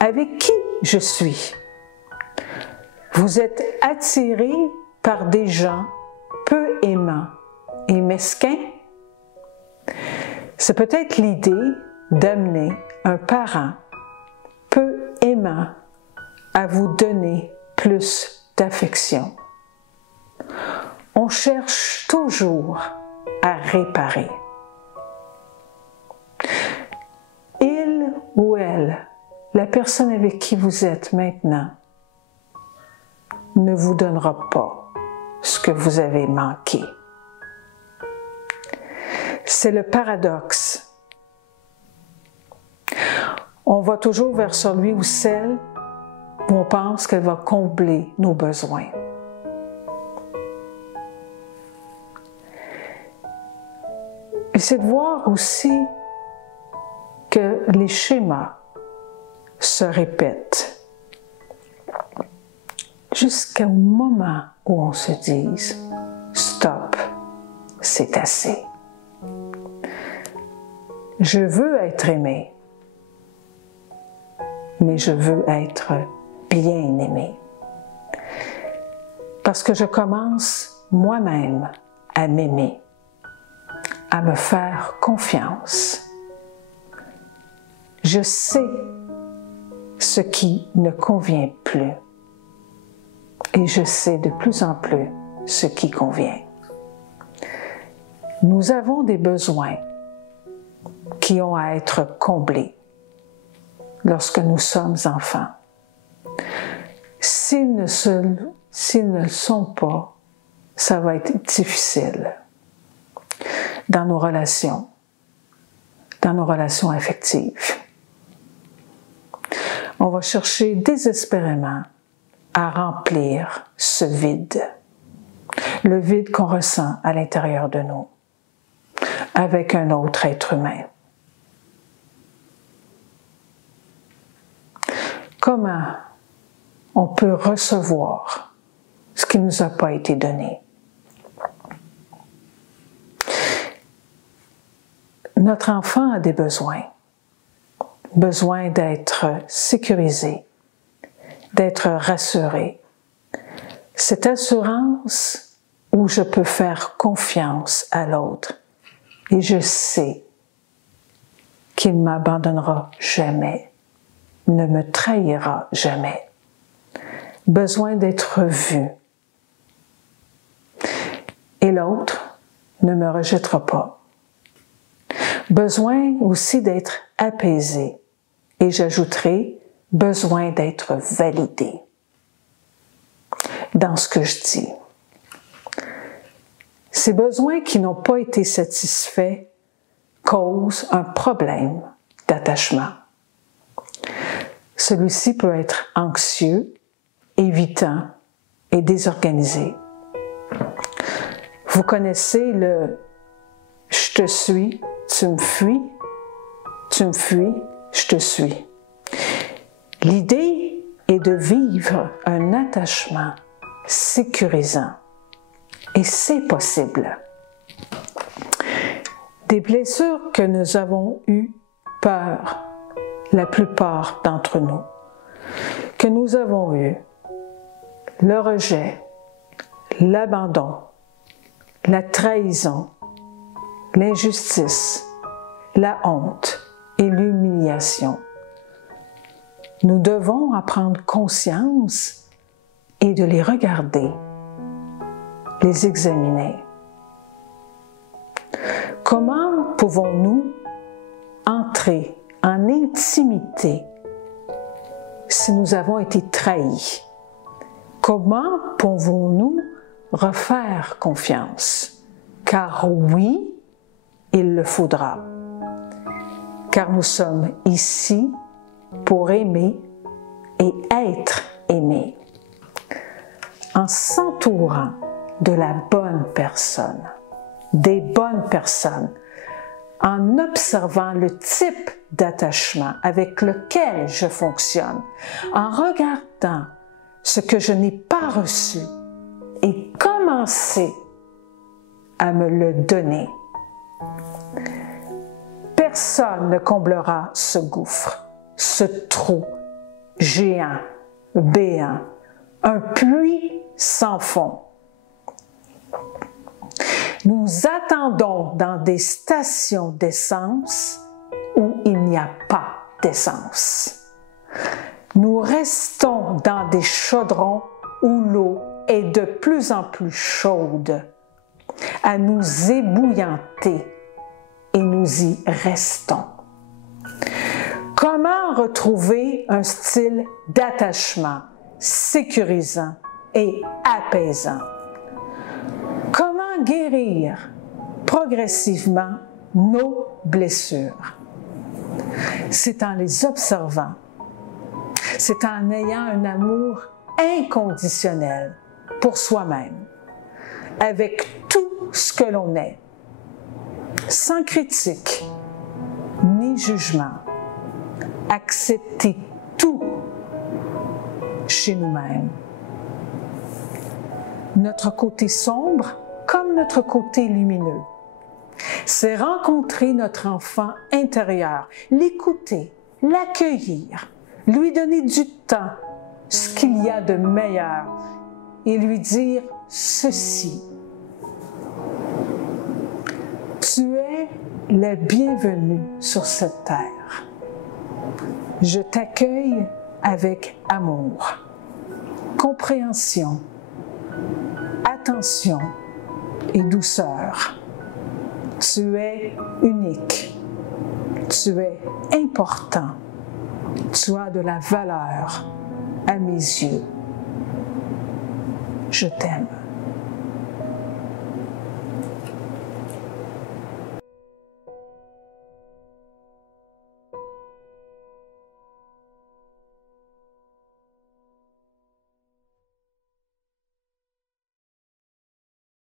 avec qui je suis. Vous êtes attiré par des gens peu aimants et mesquins. C'est peut-être l'idée d'amener un parent peu aimant à vous donner plus d'affection. On cherche toujours à réparer. Il ou elle, la personne avec qui vous êtes maintenant, ne vous donnera pas ce que vous avez manqué. C'est le paradoxe. On va toujours vers celui ou celle où on pense qu'elle va combler nos besoins. Et c'est de voir aussi que les schémas se répètent jusqu'au moment où on se dise « Stop, c'est assez. Je veux être aimé, mais je veux être bien aimé. Parce que je commence moi-même à m'aimer, à me faire confiance. Je sais ce qui ne convient plus et je sais de plus en plus ce qui convient. Nous avons des besoins qui ont à être comblés lorsque nous sommes enfants. S'ils ne le sont pas, ça va être difficile dans nos relations affectives. On va chercher désespérément à remplir ce vide, le vide qu'on ressent à l'intérieur de nous, avec un autre être humain. Comment on peut recevoir ce qui ne nous a pas été donné? Notre enfant a des besoins. Besoin d'être sécurisé, d'être rassuré. Cette assurance où je peux faire confiance à l'autre et je sais qu'il ne m'abandonnera jamais, ne me trahira jamais. Besoin d'être vu. Et l'autre ne me rejettera pas. Besoin aussi d'être apaisé. Et j'ajouterai, besoin d'être validé dans ce que je dis. Ces besoins qui n'ont pas été satisfaits causent un problème d'attachement. Celui-ci peut être anxieux, évitant et désorganisé. Vous connaissez le « je te suis, tu me fuis, je te suis ». L'idée est de vivre un attachement sécurisant. Et c'est possible. Des blessures que nous avons eu peur, la plupart d'entre nous, que nous avons eu, le rejet, l'abandon, la trahison, l'injustice, la honte et l'humiliation. Nous devons en prendre conscience et de les regarder, les examiner. Comment pouvons-nous entrer en intimité si nous avons été trahis? Comment pouvons-nous refaire confiance? Car oui, il le faudra. Car nous sommes ici pour aimer et être aimés. En s'entourant de la bonne personne, des bonnes personnes, en observant le type d'attachement avec lequel je fonctionne, en regardant ce que je n'ai pas reçu et commencer à me le donner. Personne ne comblera ce gouffre, ce trou géant, béant, un puits sans fond. Nous attendons dans des stations d'essence où il n'y a pas d'essence. Nous restons dans des chaudrons où l'eau est de plus en plus chaude, à nous ébouillanter, et nous y restons. Comment retrouver un style d'attachement sécurisant et apaisant? Comment guérir progressivement nos blessures? C'est en les observant, c'est en ayant un amour inconditionnel pour soi-même, avec tout ce que l'on est, sans critique ni jugement, accepter tout chez nous-mêmes. Notre côté sombre comme notre côté lumineux. C'est rencontrer notre enfant intérieur, l'écouter, l'accueillir, lui donner du temps, ce qu'il y a de meilleur, et lui dire ceci. Tu es la bienvenue sur cette terre. Je t'accueille avec amour, compréhension, attention et douceur. Tu es unique, tu es important, tu as de la valeur à mes yeux. Je t'aime.